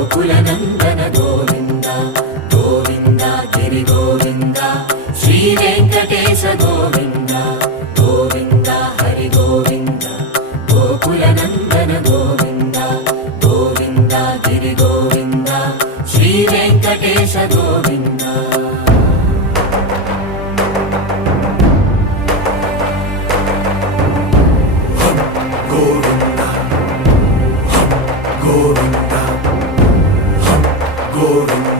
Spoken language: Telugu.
గోకులనందన Govinda Govinda Giri Govinda Shri Venkatesha Govinda Govinda Hari Govinda గోకులనందన Govinda Govinda Giri Govinda Shri Venkatesha Govinda Govinda, Govinda, Govinda.